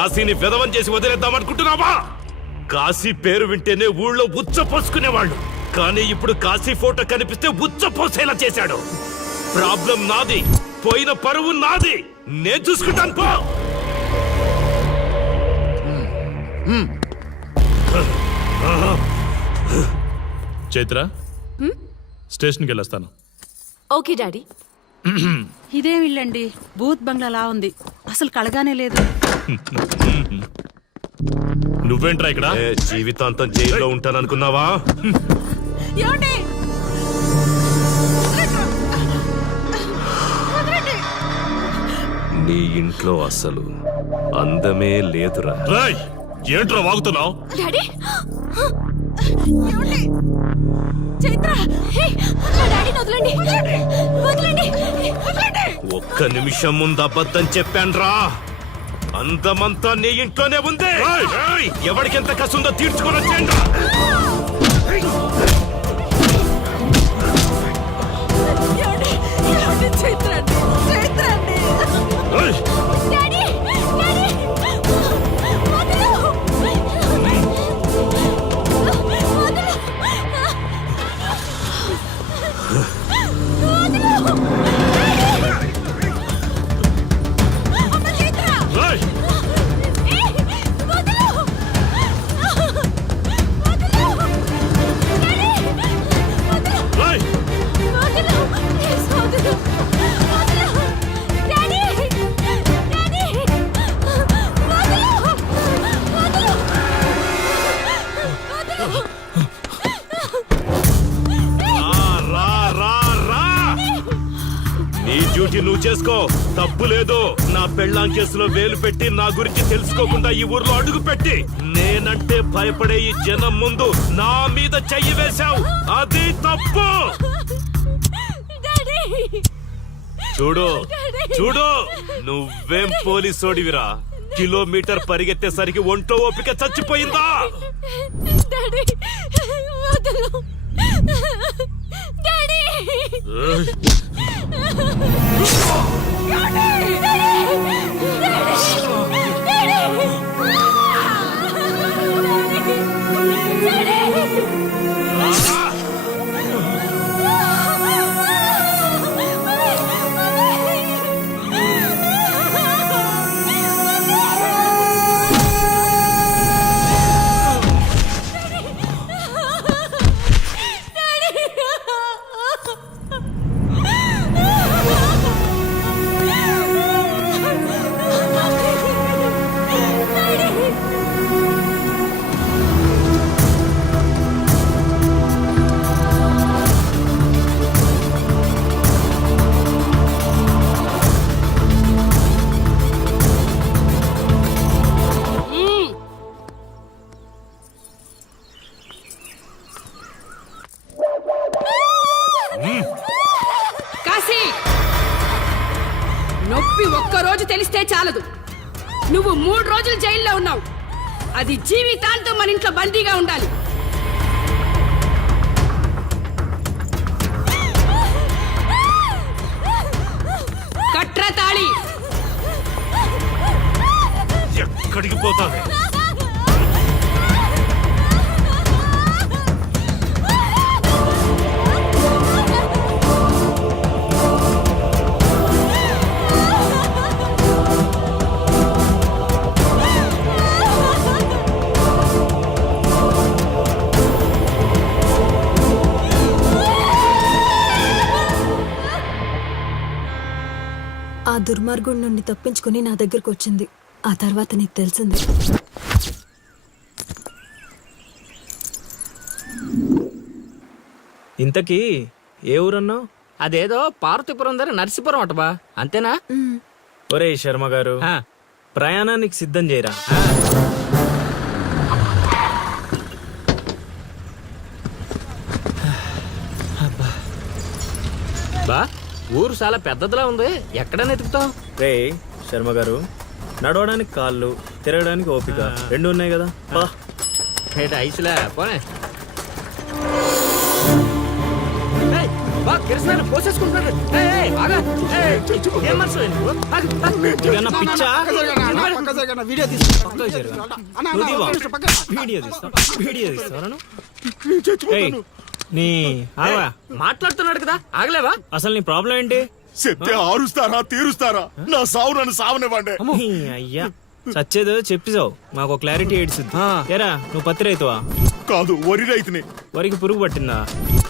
కాశీని విధవం చేసి వదిలేద్దామనుకుంటున్నావా? కాశీ పేరు వింటేనే ఊళ్ళో ఉచ్చ పోసుకునేవాళ్ళు, కానీ ఇప్పుడు కాశీ ఫోటో కనిపిస్తే ఉచ్చ పోసేలా చేశాడు. ప్రాబ్లం నాది, పోయిన పరువు నాది, నేను చూసుకుంటాను పో. చైత్ర, స్టేషన్కి వెళ్ళొస్తాను. Okay daddy. ఇదేం ఇల్లండి, బూత్ బంగ్లాలా ఉంది, అసలు కళగానే లేదు. నువ్వేంట్రా ఇక్కడ? జీవితాంతం జైల్లో ఉంటాననుకున్నావా? నీ ఇంట్లో అసలు అందమే లేదురా. రాయ్, ఏంట్రా వాగుతున్నావు? డాడీ చైత్ర, డాడీ వదలండి, వదలండి. ఒక్క నిమిషం ముందు అబద్ధం చెప్పాన్రా. అందమంతా నీ ఇంట్లోనే ఉంది. ఎవరికి ఎంత కసుందో తీర్చుకొని వచ్చేయండి. చైత్ర చైత్ర డాడీ, నువ్వు చేసుకో, తప్పు లేదు. నా పెళ్ళాం కేసులో వేలు పెట్టి నా గురించి తెలుసుకోకుండా ఈ ఊర్లో అడుగు పెట్టి నేనంటే భయపడే ఈ జనం ముందు నా మీద చెయ్యి వేశావు, అది తప్పు. చూడు చూడు, నువ్వేం పోలీసోడివిరా? కిలోమీటర్ పరిగెత్తేసరికి ఒంట్లో ఓపిక చచ్చిపోయిందా? నొప్పి ఒక్కరోజు తెలిస్తే చాలదు, నువ్వు 3 రోజులు జైల్లో ఉన్నావు. అది జీవితాంతం మన ఇంట్లో బందీగా ఉండాలి. కట్రా తాళి. ఎక్కడికి పోతావే? ఆ దుర్మార్గుడి నుండి తప్పించుకుని నా దగ్గరకు వచ్చింది. ఆ తర్వాత నీకు తెలిసింది. ఇంతకీ ఏ ఊరన్నావు? అదేదో పార్వతీపురం దగ్గర నర్సీపురం అటబా, అంతేనా? ఒరే శర్మ గారు, ప్రయాణానికి సిద్ధం చేయరా. బా, ఊరు చాలా పెద్దదిలా ఉంది, ఎక్కడైనా ఎతుకుతాం? రే శర్మ గారు, నడవడానికి కాళ్ళు, తిరగడానికి ఓపిక 2 ఉన్నాయి కదా. ఐసులే పోనే. బా కిరసనాలు పోసేసుకుంటున్నారు. ఏయ్, ఏయ్, ఆగు. ఏయ్, ఏం మనసు నువ్వు? ఆగు, ఆగు. ఏమన్నా పిచ్చా? వీడియో తీస్తా పక్కకు జరుగు. నువ్వు తీవా? వీడియో తీస్తావా నువ్వు? ఏయ్, నీ ఆవా మాట్లాడుతున్నాడు కదా ఆగలేవా? అసలు నీ ప్రాబ్లం ఏంటి? చెప్తే ఆరుస్తారా తీరుస్తారా? నా సావు నన్ను సావనివ్వండి. నీ అయ్యా చచ్చేదో చెప్పిసావు మాకు క్లారిటీ ఏడ్చుద్ది. ఏరా నువ్వు పత్తి రైతువా? కాదు, వరి రైతుని. వరికి పురుగు పట్టిందా?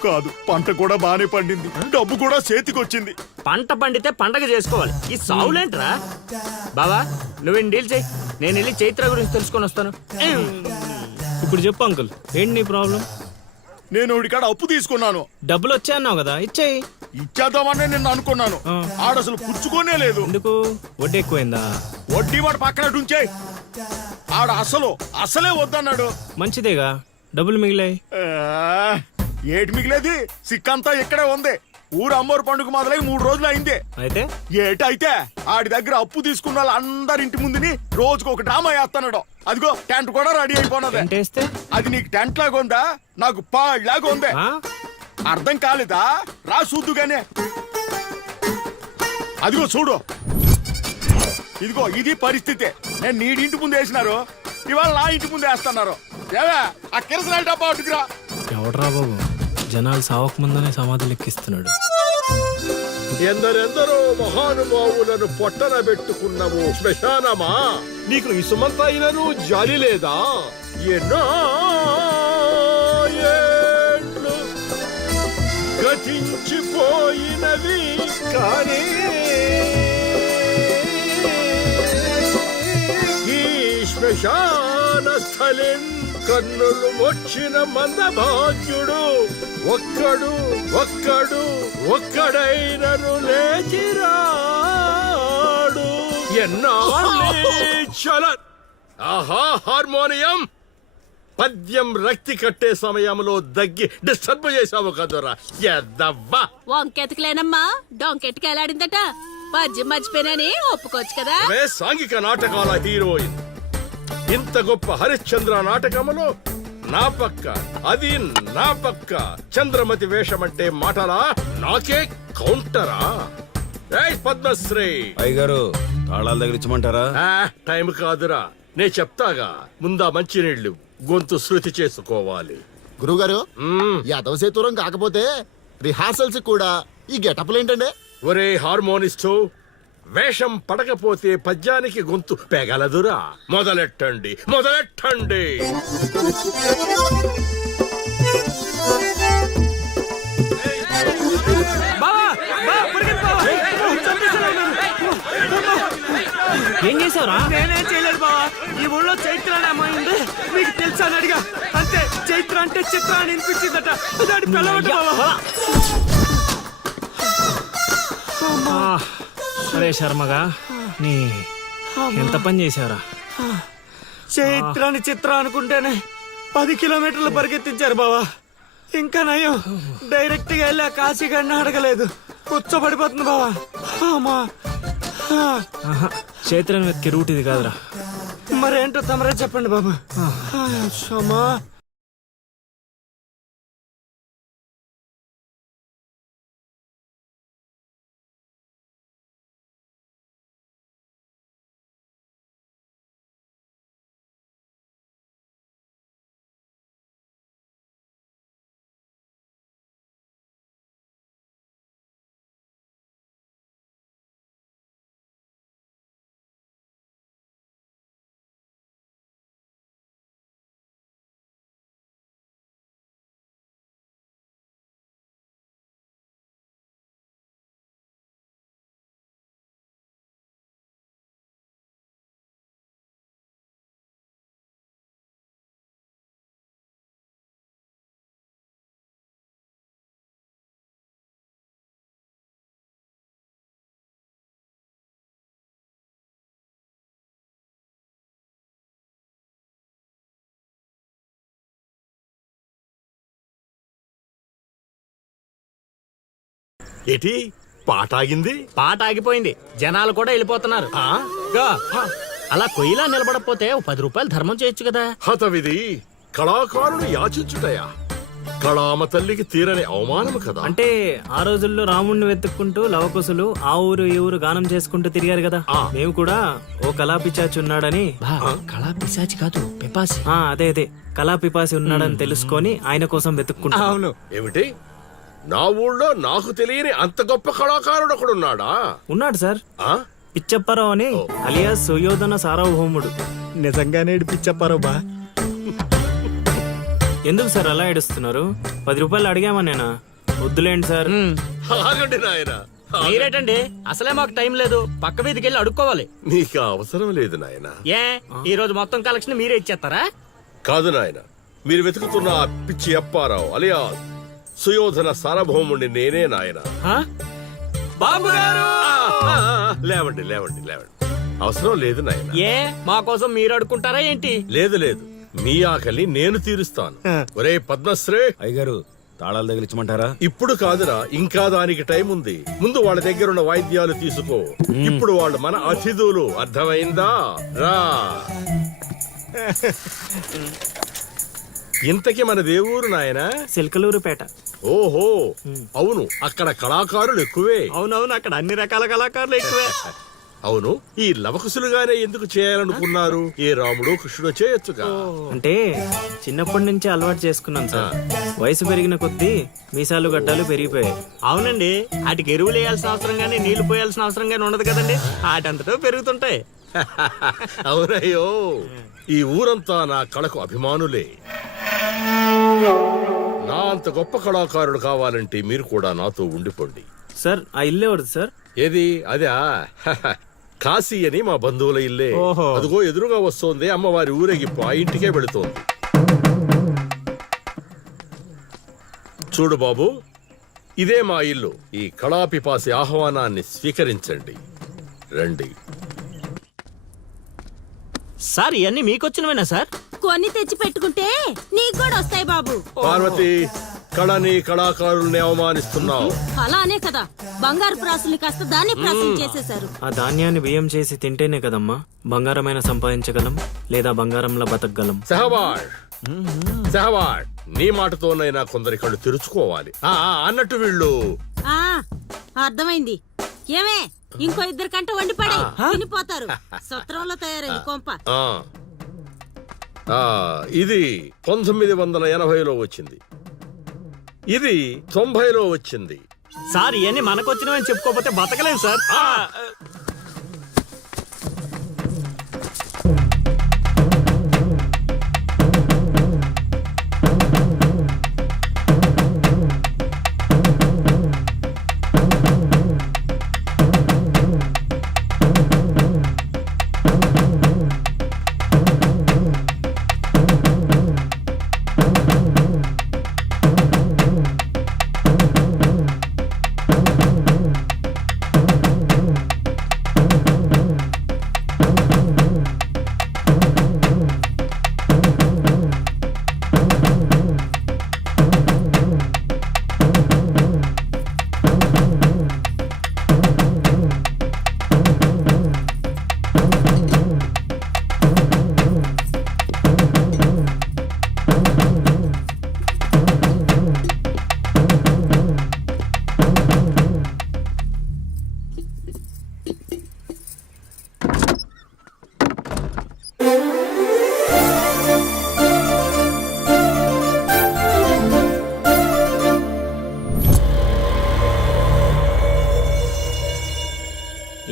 కాదు, పంట కూడా బానే పండింది, డబ్బు కూడా చేతికొచ్చింది. పంట పండితే పండగ చేసుకోవాలి. ఈ సావులేంట్రా? బావా నువ్వేం డీల్ చేయి, నేను వెళ్ళి చైత్ర గురించి తెలుసుకొని వస్తాను. ఇప్పుడు చెప్పు అంకుల్ ఏంటి నీ ప్రాబ్లం? నేను ఇడికాడ అప్పు తీసుకున్నాను. డబ్బులు వచ్చాయన్నావు కదా ఇచ్చేయి. ఇచ్చేద్దామని నేను అనుకున్నాను. ఆడసలు పుచ్చుకోనే లేదు. ఎందుకు వడ్డీ ఎక్కువైందా? వడ్డీ వాడు పక్కన ఉంచే. ఆడ అసలే వద్దన్నాడు. మంచిదేగా డబ్బులు మిగిలాయి. ఆ, ఏటి మిగిలేది? సిక్కంతా ఇక్కడే ఉంది. ఊరు అమ్మోరు పండుగ మొదలై 3 రోజులు అయింది. అయితే ఏటైతే ఆడి దగ్గర అప్పు తీసుకున్న వాళ్ళు అందరి ఇంటి ముందుని రోజుకు ఒక డ్రామా వేస్తున్నాడు. అదిగో టెంట్ కూడా రెడీ అయిపోయినది. ఏంటేస్తే అది నీకు టెంట్ లాగా ఉందా? నాకు పాళ్ళలాగా ఉంది. ఆ? అర్థం కాలేదా? రా చూద్దుగానే. అదిగో చూడు, ఇదిగో ఇది పరిస్థితి. నేను నీడింటి ముందు వేసినారు, ఇవాళ నా ఇంటి ముందు వేస్తున్నారు. ఏవే ఆ కిరసనాయిల డబ్బా అటుకురా. ఎవడరా బాబు జనాలు సావక ముందనే సమాధులు ఎక్కిస్తున్నాడు. ఎందరెందరో మహానుభావులను పొట్టన పెట్టుకున్నావు శ్మశానమా, నీకు ఇసుమంతైనను జాలి లేదా? ఎన్నో ఏండ్లు గతించిపోయినవి కానీ ఈ శ్మశాన స్థలిన్ కన్నులు వచ్చిన మందభాగ్యుడు ఒక్కడైనను లేచిరాడు. ఎన్నాళ్ళ ఆహా హార్మోనియం పద్యం రక్తి కట్టే సమయంలో దగ్గి డిస్టర్బ్ చేసావు కదరా ఎద్దవ్వా. వంకెతకలేనమ్మా డొంకెట్టుకు ఎలాడిందట. పద్యం మర్చిపోయినని ఒప్పుకోవచ్చు కదా. అవే సాంఘిక నాటకాల హీరోయిన్. ఇంత గొప్ప హరిశ్చంద్ర నాటకములో నా పక్క అది నా పక్క చంద్రమతి వేషమంటే మాటలా? నాకే కౌంటరా? ఏయ్ పద్మశ్రీ అయ్యగారు తాళాల దగ్గర ఇచ్చమంటారా? టైం కాదురా, నే చెప్తాగా. ముందా మంచినీళ్లు గొంతు శృతి చేసుకోవాలి. గురుగారు యాదవ సేతురం కాకపోతే రిహార్సల్స్ కూడా ఈ గెటప్లు ఏంటండి? ఒరే హార్మోనిస్టు, వేషం పడకపోతే పద్యానికి గొంతు పెగలదురా. మొదలెట్టండి. ఏం చేసావురా? నేనేం చేయలేదు బావా. ఈ ఊళ్ళో చైత్ర అనే అమ్మాయి ఉంది, మీకు తెలుసా అని అడిగా. అంతే, చైత్ర అంటే చిత్ర అని వినిపించిందట. దాని పిల్లవట బావా. సరే శర్మగా నీ ఎంత పని చేసావురా? చైత్రాన్ని చిత్ర అనుకుంటేనే 10 కిలోమీటర్లు పరిగెత్తించారు బావా. ఇంకా నయం డైరెక్ట్ గా వెళ్ళా కాశీగాడిని అడగలేదు. కూర్చోబడిపోతుంది బావా. అమ్మా. చైత్రని వెతికి రూట్ ఇది కాదురా. మరేంటో తమరే చెప్పండి బాబు. అమ్మా. ఏటి పాట ఆగింది? పాట ఆగిపోయింది, జనాలు కూడా వెళ్ళిపోతున్నారు. గా, అలా కొయ్యిలా నిలబడకపోతే 10 రూపాయలు ధర్మం చేయొచ్చు కదా. హతవిధి కళాకారులు యాచించుటయా? కళామ తల్లికి తీరని అవమానం కదా. అంటే ఆ రోజుల్లో రాముణ్ణి వెతుక్కుంటూ లవకుశులు ఆ ఊరు ఈ ఊరు గానం చేసుకుంటూ తిరిగారు కదా, మేము కూడా ఓ కళాపిచాచి ఉన్నాడని కళా పిశాచి కాదు పిపాసి. అదే కళాపిపాసి ఉన్నాడని తెలుసుకొని ఆయన కోసం వెతుక్కుంటా. అవును. ఏమిటి, నా ఊళ్ళో నాకు తెలియని అంత గొప్ప కళాకారుడు ఒకడున్నాడా? ఉన్నాడు సార్, ఆ? పిచ్చప్పరావు అని అలియాస్ సుయోధన సార్వభౌముడు. నిజంగానే పిచ్చప్పారో బా. ఎందుకు సార్ అలా ఏడుస్తున్నారు? 10 రూపాయలు అడిగామా నేనా? వద్దులేండి సార్. ఆగండి నాయనా, మీరేటండి, అసలే మాకు టైం లేదు, పక్క వీధికి వెళ్ళి అడుక్కోవాలి. నీకు అవసరం లేదు నాయనా. ఏ ఈ రోజు మొత్తం కలెక్షన్ మీరే ఇచ్చేస్తారా? కాదు నాయన, మీరు వెతుకుతున్న ఆ పిచ్చి అప్పారావు అలియా సుయోధన సార్వభౌముడిని నేనే నాయన. బాబు గారు, లేవండి లేవండి లేవండి, అవసరం లేదు నాయన. ఏ మా కోసం మీరు అడుక్కుంటారా ఏంటి? లేదు లేదు, మీ ఆకలి నేను తీరుస్తాను. ఒరే పద్మశ్రీ, అయ్యగారు తాళాలు తగిలించమంటారా? ఇప్పుడు కాదురా, ఇంకా దానికి టైం ఉంది. ముందు వాళ్ళ దగ్గర ఉన్న వాయిద్యాలు తీసుకో. ఇప్పుడు వాళ్ళు మన అతిథులు, అర్థమైందా? రా. ఇంతకీ మన దేవురు నాయనా? సిల్కలూరుపేట. ఓహో, అవును, అక్కడ కళాకారులు ఎక్కువే. అవునవును, అక్కడ అన్ని రకాల కళాకారులు ఎక్కువే. అవును, ఈ లవకుశులుగానే ఎందుకు చేయాలనుకున్నారు? ఏ రాముడు కృష్ణుడు చేయొచ్చుగా. అంటే చిన్నప్పటి నుంచి అలవాటు చేసుకున్నాను సార్. వయసు పెరిగిన కొద్దీ మీసాలు గడ్డాలు పెరిగిపోయాయి. అవునండి, వాటికి ఎరువులు వేయాల్సిన అవసరం గానీ నీళ్లు పోయాల్సిన అవసరం గానీ ఉండదు కదండి, వాటంతటో పెరుగుతుంటాయి. అవునయ్యో, ఈ ఊరంతా నా కళకు అభిమానులే. నా అంత గొప్ప కళాకారుడు కావాలంటే మీరు కూడా నాతో ఉండిపోండి. సార్ ఆ ఇల్లు ఎవరిది సార్? ఏది అదా? కాశీ అని మా బంధువుల ఇల్లే. అదిగో ఎదురుగా వస్తోంది అమ్మవారి ఊరేగింపు, ఆ ఇంటికే వెళుతోంది. చూడు బాబు, ఇదే మా ఇల్లు. ఈ కళాపిపాసి ఆహ్వానాన్ని స్వీకరించండి. రండి. సార్ ఇవన్నీ మీకొచ్చినవేనా సార్? కొన్ని తెచ్చి పెట్టుకుంటే నీకు కూడా వస్తాయి బాబు. పార్వతి, కళని కళాకారుల్ని అవమానిస్తున్నావు. అలానే కదా బంగారు ప్రాసుల్ని కాస్త దాన్ని ప్రాసులు చేసేశారు. ఆ ధాన్యాన్ని బియ్యం చేసి తింటేనే కదమ్మా బంగారమైన సంపాదించగలం, లేదా బంగారంలో బతకగలం. సహబాష్ సహబాష్, నీ మాటతోనైనా కొందరి కళ్ళు తెరుచుకోవాలి. అన్నట్టు వీళ్ళు అర్థమైంది. ఏమే ఇంకో 2 కంట వండి పడే తినిపోతారు. సత్రంలో తయారైంది కొంప. ఇది 1980లో వచ్చింది, ఇది 90లో వచ్చింది. సార్ ఇవన్నీ మనకొచ్చినవని చెప్పుకోకపోతే బతకలేదు సార్.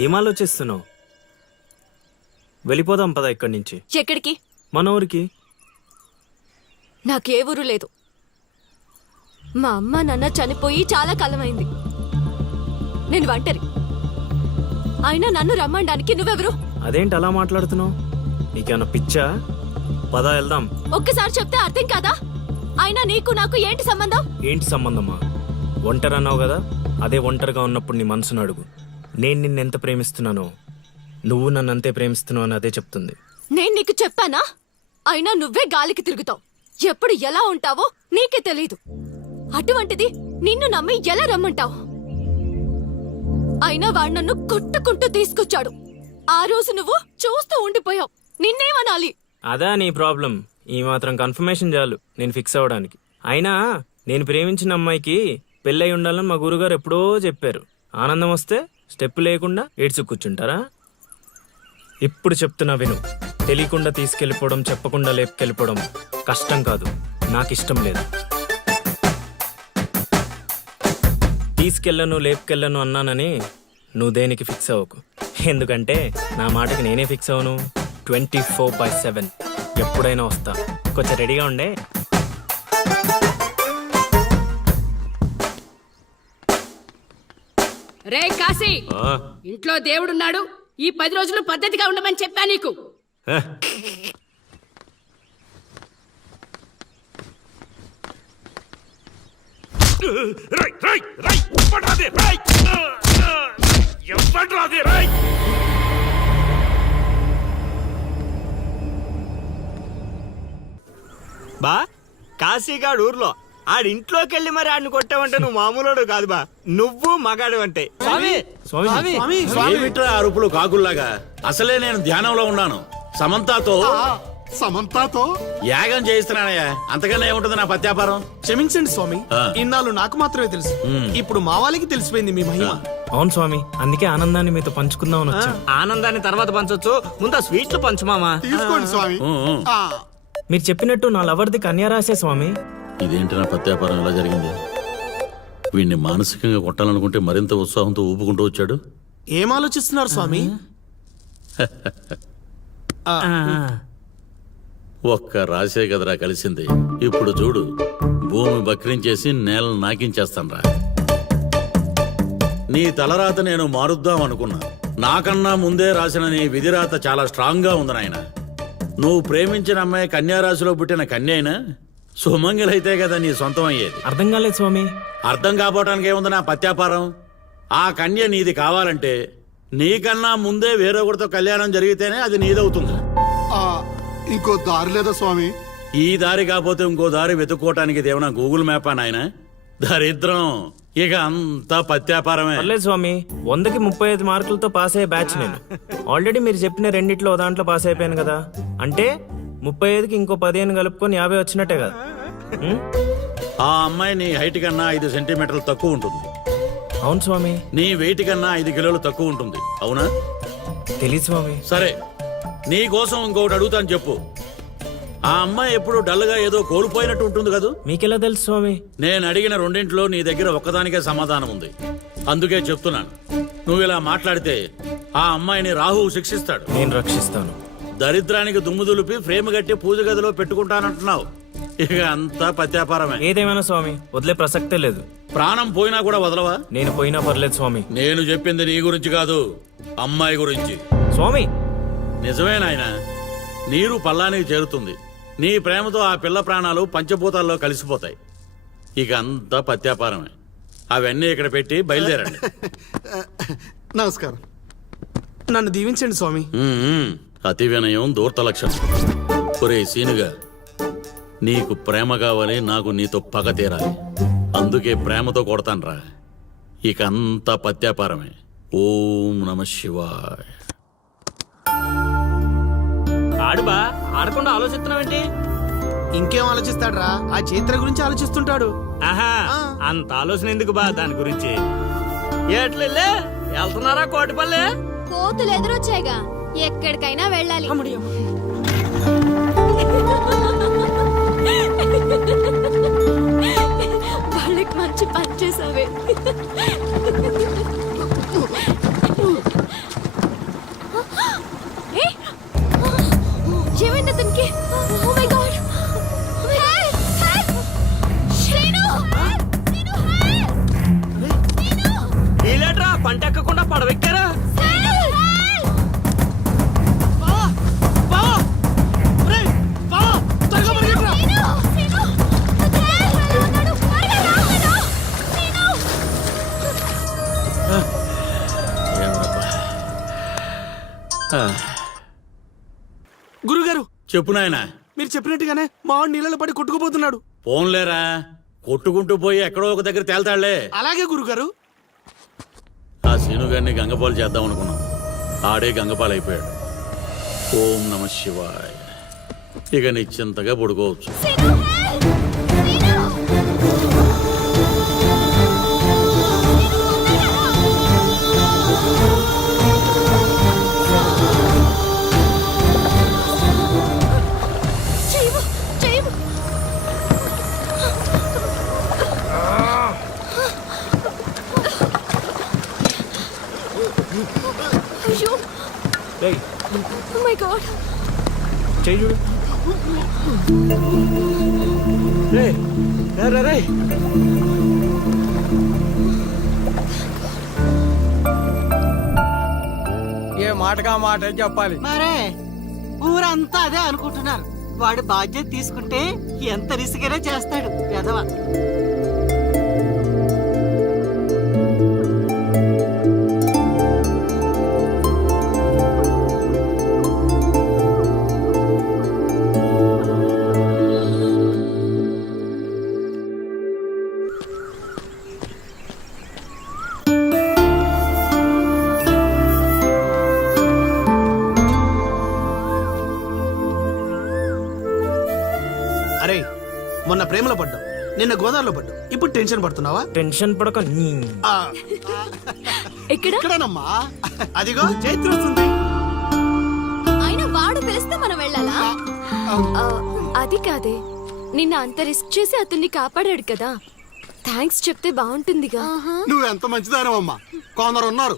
ఏం ఆలోచిస్తున్నావు? వెళ్ళిపోదాం పద ఇక్కడి నుంచి. ఎక్కడికి? మన ఊరికి. నాకే ఊరు లేదు. మా అమ్మ నాన్న చనిపోయి చాలా కాలమైంది. నేను ఒంటరి. అయినా నన్ను రమ్మడానికి నువ్వెవరు? అదేంటి అలా మాట్లాడుతున్నావు? నీకేమన్నా పిచ్చా? పద వెళ్దాం. ఒక్కసారి చెప్తే అర్థం కాదా? అయినా నీకు నాకు ఏంటి సంబంధం? ఏంటి సంబంధమా? ఒంటరి అన్నావు కదా, అదే ఒంటరిగా ఉన్నప్పుడు నీ మనసును అడుగు. నేను నిన్నెంత ప్రేమిస్తున్నానో నువ్వు నన్ను అంతే ప్రేమిస్తున్నావు అని అదే చెప్తుంది. నేను నీకు చెప్పానా? అయినా నువ్వే గాలికి తిరుగుతావు. ఎప్పుడు ఎలా ఉంటావో నీకే తెలీదు. అటువంటిది నిన్ను నమ్మి ఎలా రమ్మంటావు? అయినా వాడు నన్ను కొట్టుకుంటూ తీసుకొచ్చాడు. ఆ రోజు నువ్వు చూస్తూ ఉండిపోయావు. నిన్నేమనాలి? అదా నీ ప్రాబ్లం? ఈ మాత్రం కన్ఫర్మేషన్ చాలు నేను ఫిక్స్ అవ్వడానికి. అయినా నేను ప్రేమించిన అమ్మాయికి పెళ్ళై ఉండాలని మా గురుగారు ఎప్పుడో చెప్పారు. ఆనందం వస్తే స్టెప్ లేకుండా ఏడ్చి కూర్చుంటారా? ఇప్పుడు చెప్తున్నా విను. తెలియకుండా తీసుకెళ్ళిపోవడం, చెప్పకుండా లేపుకెళ్ళిపోవడం కష్టం కాదు, నాకు ఇష్టం లేదు. తీసుకెళ్ళను లేపుకెళ్ళను అన్నానని నువ్వు దేనికి ఫిక్స్ అవ్వకు. ఎందుకంటే నా మాటకి నేనే ఫిక్స్ అవను. 24/7 ఎప్పుడైనా వస్తా. కొంచెం రెడీగా ఉండే. రే కాశీ, ఇంట్లో దేవుడున్నాడు. ఈ 10 రోజులు పద్ధతిగా ఉండమని చెప్పా నీకు. రై రై రై పడాదే రై ఎవడ్రాదే రై. బా కాశీగాడు ఊర్లో ఆడింట్లోకి వెళ్ళి మరి ఆడిని కొట్టావంటే నువ్వు మామూలుడు కాదు బా. నువ్వు మగాడు అంటే ఏమిట్రా అరుపులు కాకుల్లాగా? అసలే నేను ధ్యానంలో ఉన్నాను. సమంతాతో యాగం చేయిస్తున్నానయ్యా. అంతకన్నా ఏముంటుంది నా పత్యాపారం? క్షమించండి స్వామి, ఇన్నాళ్ళు నాకు మాత్రమే తెలుసు. ఇప్పుడు మా వాళ్ళకి తెలిసిపోయింది మీ మహిమ. అవును స్వామి, అందుకే ఆనందాన్ని మీతో పంచుకుందామని వచ్చాం. ఆనందాన్ని తర్వాత పంచొచ్చు, ముందు ఆ స్వీట్లు పంచమామా. తీసుకోండి స్వామి. మీరు చెప్పినట్టు నా లవర్ది కన్యారాసే స్వామి. ఇదేంటి నా పత్యాపారం ఎలా జరిగింది? వీడిని మానసికంగా కొట్టాలనుకుంటే మరింత ఉత్సాహంతో ఊపుకుంటూ వచ్చాడు. ఏం ఆలోచిస్తున్నారు స్వామి? ఒక్క రాసే కదరా కలిసింది. ఇప్పుడు చూడు, భూమి బక్రించేసి నేలను నాకించేస్తాన్రా. నీ తలరాత నేను మారుద్దాం అనుకున్నా. నాకన్నా ముందే రాసిన నీ విధిరాత చాలా స్ట్రాంగ్ గా ఉంది నాయన. నువ్వు ప్రేమించిన అమ్మాయి కన్యారాశిలో పుట్టిన కన్య అయినా సుమంగిలైతే కదా నీ సొంతం అయ్యేది. అర్థం కాలేదు స్వామి. అర్థం కాపోవటానికి ఏముంది నా పత్యాపారం? ఆ కన్య నీది కావాలంటే నీకన్నా ముందే వేరొకరితో కళ్యాణం జరిగితేనే అది నీదవుతుంది. ఇంకో దారి లేదా స్వామి? ఈ దారి కాకపోతే ఇంకో దారి వెతుక్కోవటానికి ఇదేమన్నా గూగుల్ మ్యాపా నాయన? దరిద్రం. ఇక అంతా పత్యాపారమే. పర్లేదు స్వామి, 100కి 35 మార్కులతో పాస్ అయ్యే బ్యాచ్ నేను. ఆల్రెడీ మీరు చెప్పిన రెండిట్లో దాంట్లో పాస్ అయిపోయాను కదా. అంటే 35కి ఇంకో 15 కలుపుకొని 50 వచ్చినట్టే కదా. ఆ అమ్మాయి నీ హైట్ కన్నా 5 సెంటీమీటర్లు తక్కువ ఉంటుంది. అవును స్వామి. నీ వెయిట్ కన్నా 5 కిలోలు తక్కువ ఉంటుంది. అవునా? తెలియదు స్వామి. సరే, నీ కోసం ఇంకొకటి అడుగుతాను, చెప్పు. ఆ అమ్మాయి ఎప్పుడు డల్గా ఏదో కోల్పోయినట్టు ఉంటుంది కదా? మీకెలా తెలుసు స్వామి? నేను అడిగిన రెండింటిలో నీ దగ్గర ఒక్కదానికే సమాధానం ఉంది. అందుకే చెప్తున్నాను. నువ్వు ఇలా మాట్లాడితే ఆ అమ్మాయిని రాహువు శిక్షిస్తాడు. నేను రక్షిస్తాను. దరిద్రానికి దుమ్ము దులిపి ఫ్రేమ్ కట్టి పూజ గదిలో పెట్టుకుంటానంటున్నావు. ఇక అంతా పత్యాపారమే. ఏదేమైనా స్వామి, వదిలే ప్రసక్తే లేదు. ప్రాణం పోయినా కూడా వదలవా? నేను పోయినా పర్లేదు స్వామి. నేను చెప్పింది నీ గురించి కాదు, అమ్మాయి గురించి. స్వామి నిజమే నాయన, నీరు పల్లానికి చేరుతుంది. నీ ప్రేమతో ఆ పిల్ల ప్రాణాలు పంచభూతాల్లో కలిసిపోతాయి. ఇక అంతా పత్యాపారమే. అవన్నీ ఇక్కడ పెట్టి బయలుదేరండి. నమస్కారం. నన్ను దీవించండి స్వామి. అతి వినయం దూర్త లక్షణం. ఒరే సీనుగా, నీకు ప్రేమ కావాలి, నాకు నీతో పగ తీరాలి. అందుకే ప్రేమతో కొడతాన్రా. ఇక అంతా పత్యాపారమే. ఓం నమ శివాయ. ఆడుబా ఆడకుండా ఆలోచిస్తున్నావేంటి? ఇంకేం ఆలోచిస్తాడ్రా? ఆ చైత్ర గురించి ఆలోచిస్తుంటాడు. ఆహా, అంత ఆలోచన ఎందుకు బా దాని గురించి? ఎట్లెళ్ళే వెళ్తున్నారా కోటిపల్లె? కోతులు ఎదురొచ్చాయిగా, ఎక్కడికైనా వెళ్ళాలి. వాళ్ళకి మంచి పని చేసావే. ఏమైంది అతనికి? Oh my God! వీలేట్రా పంట ఎక్కకుండా పడవెక్కారా? గురుగారు చెప్పు నాయనా. మీరు చెప్పినట్టుగానే మా వాడు నీళ్ళలో పడి కొట్టుకుపోతున్నాడు. పోన్లేరా, కొట్టుకుంటూ పోయి ఎక్కడో ఒక దగ్గర తేల్తాళ్లే. అలాగే గురుగారు. ఆ సీనుగారిని గంగపాలు చేద్దాం అనుకున్నాం. ఆడే గంగపాలు అయిపోయాడు. ఓం నమ శివాయ. ఇక నిశ్చింతగా పడుకోవచ్చు. చెయ్యి చూడు. రేయ్, రా, రా, రేయ్. ఏ మాటగా మాట చెప్పాలి. మరే ఊరంతా అదే అనుకుంటున్నారు. వాడు బాధ్యత తీసుకుంటే ఎంత రిసికైనా చేస్తాడు ఎదవ. అరే మొన్న ప్రేమలో పడ్డావు, నిన్న గోదావరిలో పడ్డావు, ఇప్పుడు టెన్షన్ పడుతున్నావా? టెన్షన్ పడక ఆ, ఎక్కడ ఇక్కడేనమ్మా. అదిగో చైత్ర వస్తుంది. అయినా వాడు పిలిస్తే మనం వెళ్ళాలా? ఆ, అది కాదే, నిన్న అంత రిస్క్ చేసి అతన్ని కాపాడాడు కదా, థ్యాంక్స్ చెప్తే బాగుంటుందిగా. నువ్వెంత మంచిదానమ్మా. కొందరు ఉన్నారు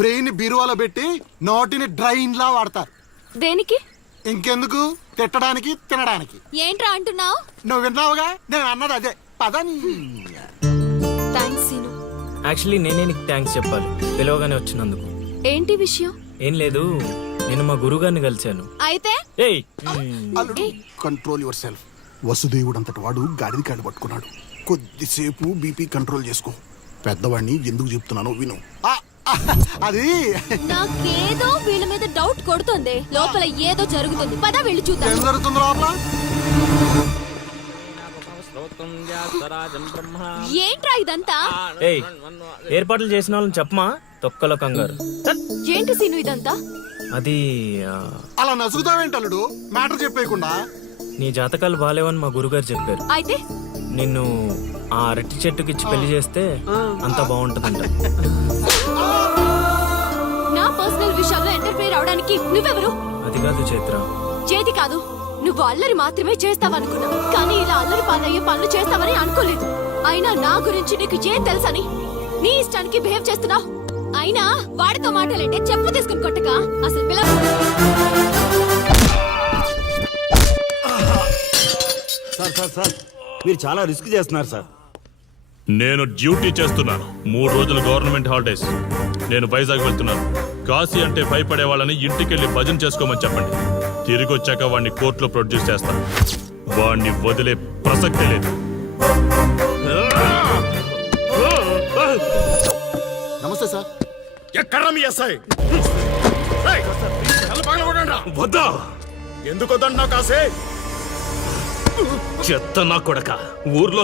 బ్రెయిన్ బీరువాలో పెట్టి నోటిని డ్రైన్ లా వాడతారు. దేనికి? ఇంకెందుకు, తిట్టడానికి తినడానికి. ఏంట్రా అంటున్నావు? నువ్వు విన్నావుగా, నేను అన్నది అదే. పదని థ్యాంక్స్ సీను. యాక్చువల్లీ నేనే నీకు థ్యాంక్స్ చెప్పాలి పిలవగానే వచ్చినందుకు. ఏంటి విషయం? ఏం లేదు, నేను మా గురుగారిని కలిశాను. అయితే ఏయ్ అల్లుడు, కంట్రోల్ యువర్ సెల్ఫ్. వసుదేవుడు అంతటి వాడు గాడిది కాళ్ళు పట్టుకున్నాడు. కొద్దిసేపు బీపీ కంట్రోల్ చేసుకో. పెద్దవాడిని ఎందుకు చెప్తున్నానో విను. అది నాకేదో వీళ్ళ మీద డౌట్ కొడుతుంది. లోపల ఏదో జరుగుతుంది. పద వెళ్ళి చూద్దాం. ఏం జరుగుతుంది లోపల? ఏంట్రా ఇదంతా? ఏయ్ ఏర్పాట్లు చేసిన వాళ్ళని చెప్పమా, తొక్కలో కంగారు. ఏంటి సీను ఇదంతా? అది అలా నసుగుతావేంటి అల్లుడు, మ్యాటర్ చెప్పేయకుండా? నీ జాతకాలు బాలేవని మా గురుగారు చెప్పారు. అయితే నిన్ను ఆ అరటి చెట్టుకిచ్చి పెళ్లి చేస్తే అంతా బాగుంటుందంట. నా పర్సనల్ విషయాల్లో ఎంటర్ఫైర్ అవడానికి నువ్వెవరు? అది కాదు చైత్ర, చేతి కాదు, నువ్వు అల్లరి మాత్రమే చేస్తావనుకున్నా, కానీ ఇలా అల్లరి పాలయ్యే పనులు చేస్తావని అనుకోలేదు. అయినా నా గురించి నీకు ఏం తెలుసని నీ ఇష్టానికి బిహేవ్ చేస్తున్నావు. అయినా వాడితో మాటలంటే చెప్పు తీసుకుని కొట్టక అసలు పిల్ల. సార్ సార్ సార్, మీరు చాలా రిస్క్ చేస్తున్నారు సార్. నేను డ్యూటీ చేస్తున్నాను. 3 రోజులు గవర్నమెంట్ హాలిడేస్. నేను వైజాగ్ వెళ్తున్నాను. కాశీ అంటే భయపడే వాళ్ళని ఇంటికెళ్ళి భజన చేసుకోమని చెప్పండి. తిరిగి వచ్చాక వాడిని కోర్టులో ప్రొడ్యూస్ చేస్తాను. వాడిని వదిలే ప్రసక్తే లేదు. నమస్తే సార్. ఎక్కడ మీ ఎస్ఐ? వద్దా, ఎందుకు వద్దంటున్నావు కాసే? చెత్త నా కొడక. ఊర్లో